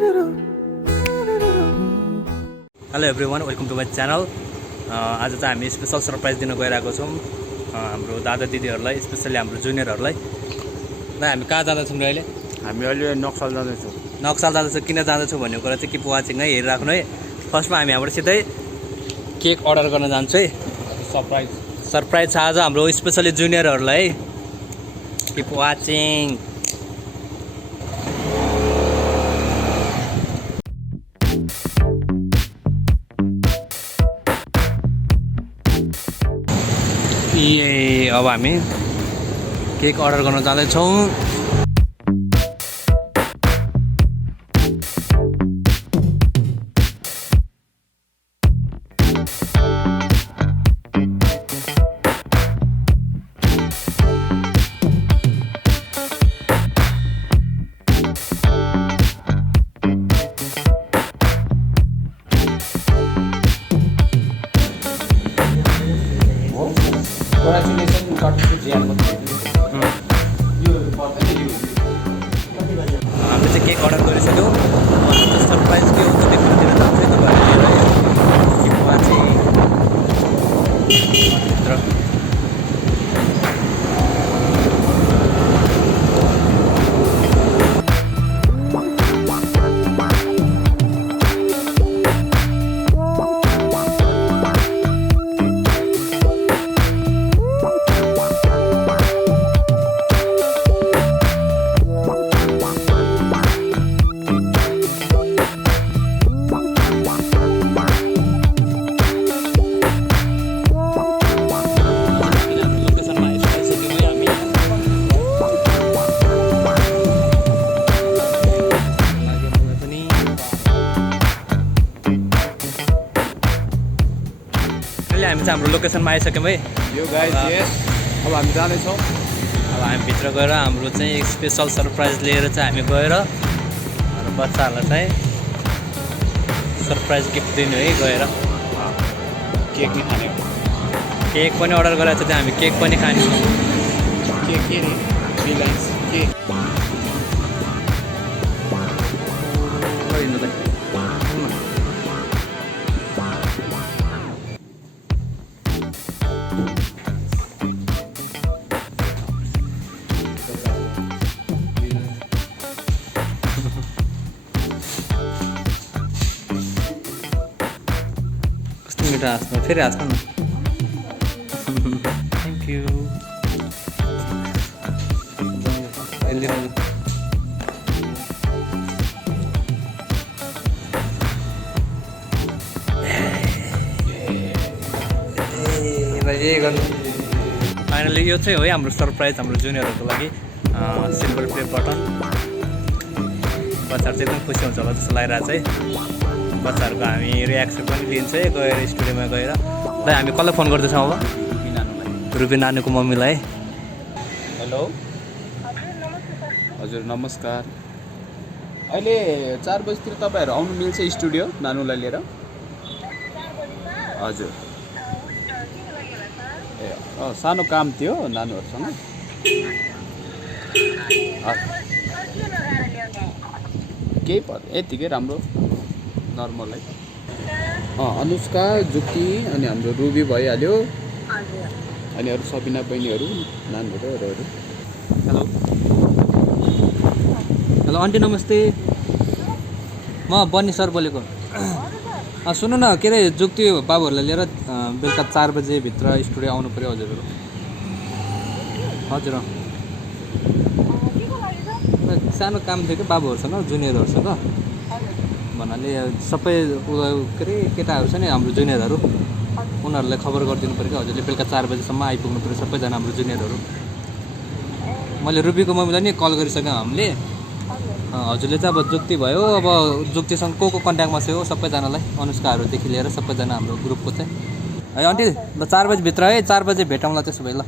Hello everyone, welcome to my channel. आज चाहिँ हामी स्पेसल सरप्राइज दिन गइरहेको छौँ हाम्रो दादा दिदीहरूलाई, स्पेसली हाम्रो जुनियरहरूलाई। र हामी कहाँ जाँदैछौँ र अहिले? हामी अहिले नक्सल जाँदैछौँ। नक्सल जाँदैछौँ, किन जाँदैछौँ भन्ने कुरा चाहिँ किप वाचिङ है, हेरिराख्नु है। फर्स्टमा हामी यहाँबाट सिधै केक अर्डर गर्न जान्छु है। सरप्राइज छ आज हाम्रो स्पेसली जुनियरहरूलाई है। Keep watching. अब हामी केक अर्डर गर्न जाँदैछौँ। हामीले चाहिँ केक अर्डर गरिसक्यौँ। सरप्राइज के हुन्छ देख्न जान्छ है तपाईँहरूले। केकमा चाहिँ भित्र हामी चाहिँ हाम्रो लोकेसनमा आइसक्यौँ है। यो गाइस यस, अब हामी जाँदैछौँ। अब हामी भित्र गएर हाम्रो चाहिँ स्पेसल सरप्राइज लिएर चाहिँ हामी गएर हाम्रो बच्चाहरूलाई चाहिँ सरप्राइज गिफ्ट दिनु है। गएर केक नि खाने हो। केक पनि अर्डर गरेको छ, त्यहाँ हामी केक पनि खाने। केक के नि? Reliance cake. मिठा हाँस्नु, फेरि हाँस्नु न। Thank you. फाइनली यो चाहिँ हो है हाम्रो सरप्राइज हाम्रो जुनियरहरूको लागि। Silver play button. बच्चाहरू चाहिँ एकदम खुसी हुन्छ होला जस्तो लागिरहेको छ है। बच्चाहरूको हामी रियाक्सन पनि लिन्छ है गएर स्टुडियोमा गएर। ल हामी कसलाई फोन गर्दैछौँ अब? रुबी नानीको मम्मीलाई। हेलो हजुर, नमस्कार। अहिले 4 बजीतिर तपाईँहरू आउनु मिल्छ स्टुडियो नानुलाई लिएर? हजुर। ए सानो काम थियो नानुहरूसँग। केही पर्दैन, यतिकै राम्रो नर्मल है। अनुष्का, जुक्ति अनि हाम्रो रुबी भइहाल्यो। अनि अरू सबिना बहिनीहरू, नानीहरू। हेलो हेलो आन्टी नमस्ते, म बन्नी सर बोलेको। सुन्नु न, के अरे जुक्ति बाबुहरूलाई लिएर बेलुका 4 बजेभित्र स्टुडियो आउनु पऱ्यो हजुरहरू। हजुर सानो काम थियो कि बाबुहरूसँग, जुनियरहरूसँग भन्नाले सबै के अरे केटाहरू छ नि हाम्रो जुनियरहरू, उनीहरूलाई खबर गरिदिनु पऱ्यो कि हजुरले बेलुका 4 बजीसम्म आइपुग्नु पऱ्यो सबैजना हाम्रो जुनियरहरू। मैले रुबीको मम्मीलाई नि कल गरिसकेँ हामीले। हजुरले चाहिँ अब जुक्ति भयो, अब जुक्तिसँग को कन्ट्याक्टमा छ हो सबैजनालाई, अनुष्काहरूदेखि लिएर सबैजना हाम्रो ग्रुपको चाहिँ है। आन्टी ल 4 बजीभित्र है, 4 बजे भेटौँला त्यसो भए। ल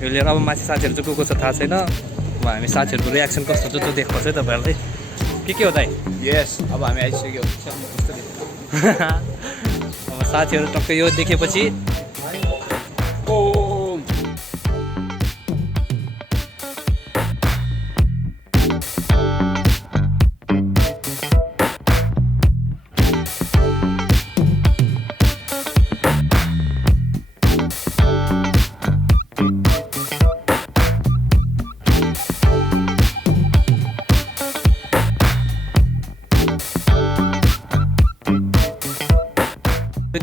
यो लिएर अब माथि साथीहरू चाहिँ को छ थाहा छैन। अब हामी साथीहरूको रियाक्सन कस्तो छ त्यो देख्छ है तपाईँहरूलाई। के हो दाइ? यस, अब हामी आइसक्यो। अब साथीहरू टक्कै यो देखेपछि ओ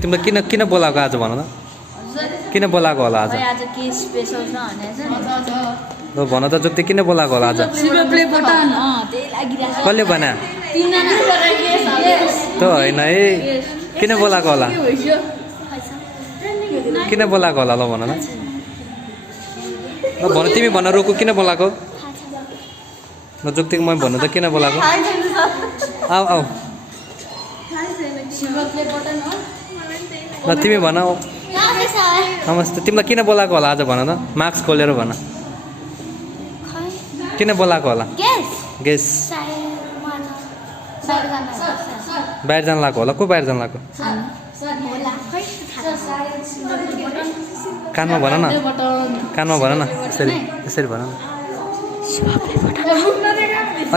तिमीलाई किन बोलाएको आज भन त किन बोलाएको होला आज आज के स्पेशल छ भनेछ ल भन त जुक्ति किन बोलाएको होला आज सिल्भर प्ले बटन त्यही लागिरहेछ कसले बना त होइन है किन बोलाएको होला किन बोलाएको होला ल भन त ल भन तिमी भन रुकु किन बोलाएको ल जुक्तिको म भन्नु त किन बोलाएको आऊ आऊ ल तिमी भन नमस्ते तिमीलाई किन बोलाएको होला आज भन त मार्क्स खोलेर भन किन बोलाएको होला गेस बाहिर जान लाग्यो होला को बाहिर जान लाग्यो कानमा भन न यसरी यसरी भन न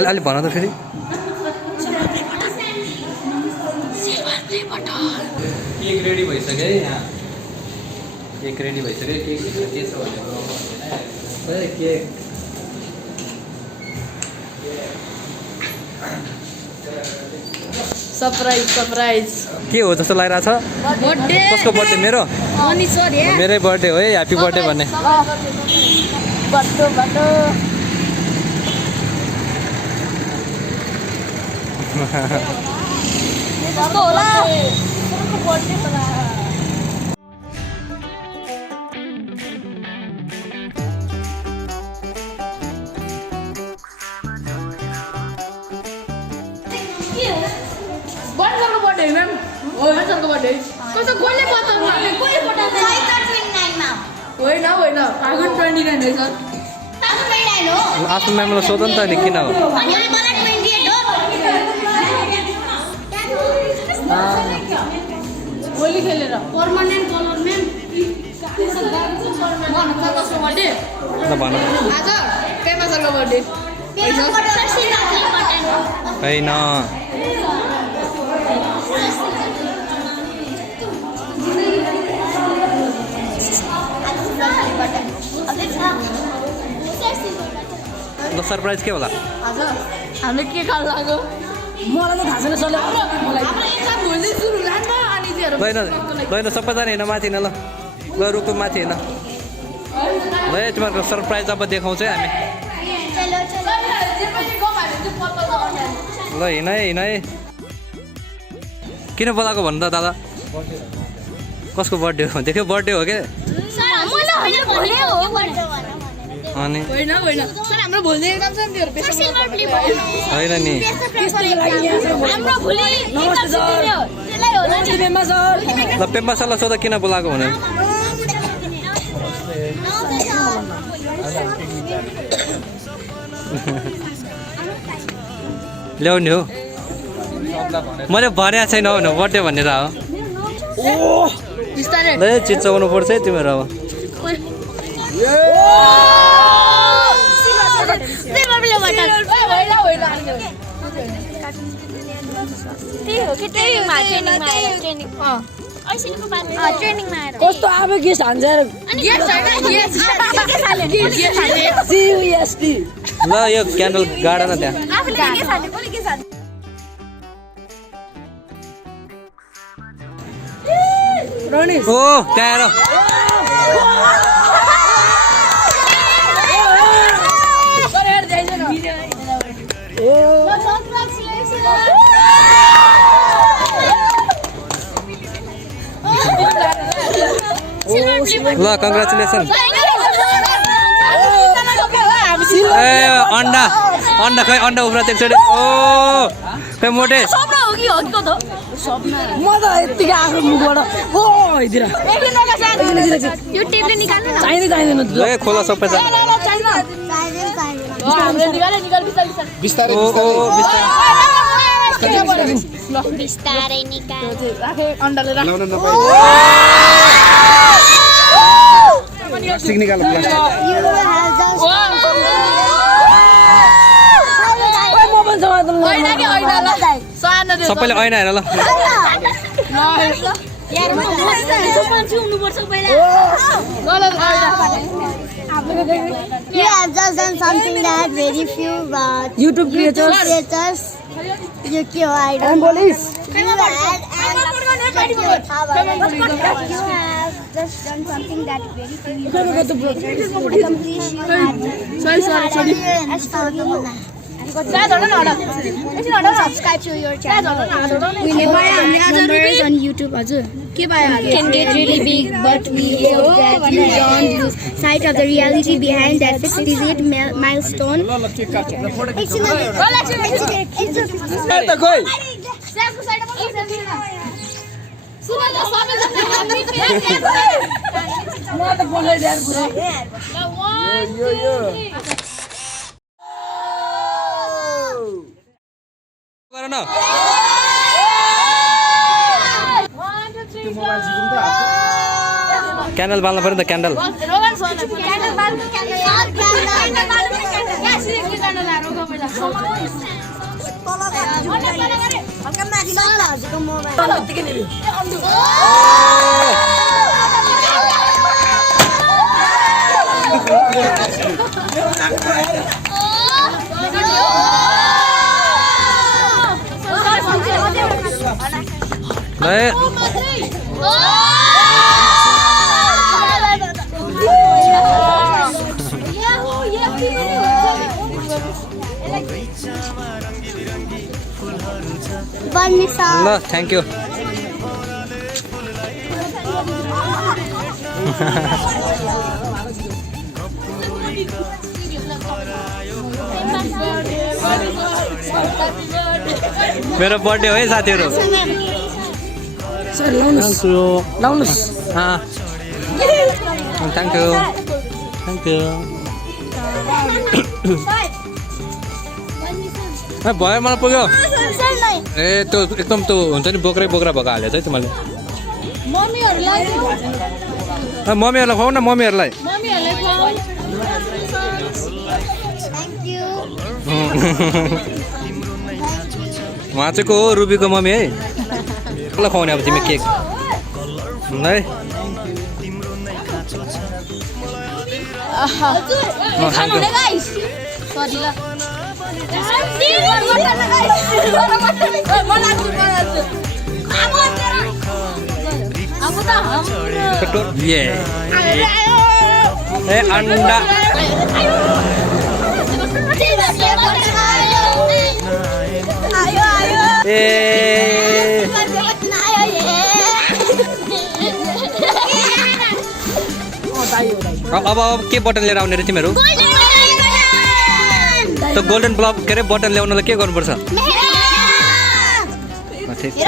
अलि भन त फेरि केक रेडी भइसक्यो है यहाँ केक रेडी भइसक्यो के छ भनेर केक सरप्राइज के हो जस्तो लागिरहेछ कसको बर्थडे मेरो मेरै बर्थडे हो है ह्याप्पी बर्थडे भन्ने आफ्नो म्यामलाई सोध नि त नि किन हो होली खेलेर पर्मानेन्ट कलर म्याम ल भन आज पेमा सरको बर्थडे होइन ल सरप्राइज के होला आज हामीले के खान लाग्यो मलाई त थाहा छैन सरले मलाई एकसाथ भोलि सुरु लाग्छ अनि होइन सबैजना हेर्न माथि न ल रुकु माथि हेर्न ल तिमीहरूको सरप्राइज अब देखाउँछ है हामी ल हिँड है किन बोलाएको भन्नु त दादा कसको बर्थडे हो देख्यो बर्थडे हो के अनि होइन सर हाम्रो भोलि एक्जाम छ नि होइन नि ल पेम्पा सरलाई सोध किन बोलाएको भनेर ल्याउने हो मैले भनेको छैन हो बर्थडे भनेर हो ल चिच्चाउनु पर्छ है तिमीहरू अब कस्तो अब गेस्ट हान्छ ल यो क्यान्डल गाड न त्यहाँ ओ त्यहाँ ल कङ्ग्रेचुलेसन ए अन्डा खै अन्डा उफ्रा एकचोटि ओ खै मोटे म त यतिकै आफ्नो मुखबाट ओ हैदिरा यो टेपले निकाल्नु न चाहिँदैन ल खोला सबै बिस्तारै बिस्तारै निकाल अन्डाले राख लाउन नपाए प्लास्टिक निकाल प्लास्टिक सबैले ऐना हेर ल You have just done something that very few YouTube creators you kill idol. police. You had You have just done something that very few subscribe to your channel. Numbers on YouTube can get really big, but we hope that you don't lose sight of the reality behind that 6-digit milestone. Candle बाल्नु पर्यो नि त candle ल thank you मेरो birthday हो है साथीहरू thank you भयो मलाई पुग्यो ए त्यो एकदम त्यो हुन्छ नि बोक्रै बोक्रा भएको हालेछ है तिमीले मम्मीहरूलाई खुवाउ न मम्मीहरूलाई उहाँ चाहिँ को हो रुबीको मम्मी है कसलाई खुवाउने अब तिमी केक है ए अंडा अब के बटन लिएर आउने रे तिमीहरू त्यो गोल्डन ब्लक के अरे बटन ल्याउनलाई के गर्नुपर्छ ठिक छ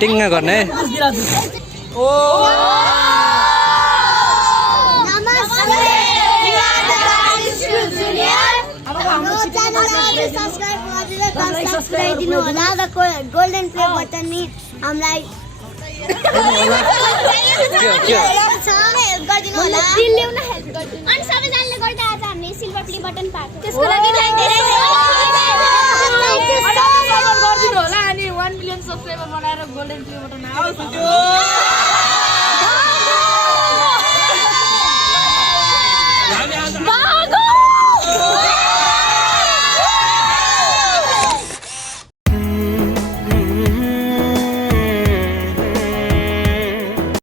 टिङ्ग गर्ने ओ गोल्डन प्ले बटन नि हामीलाई सिल्भर प्ले बटन पाएको त्यसको लागि धेरै अनि 1 मिलियन सब्स्क्राइबर बनाएर गोल्डन प्ले बटन आओस्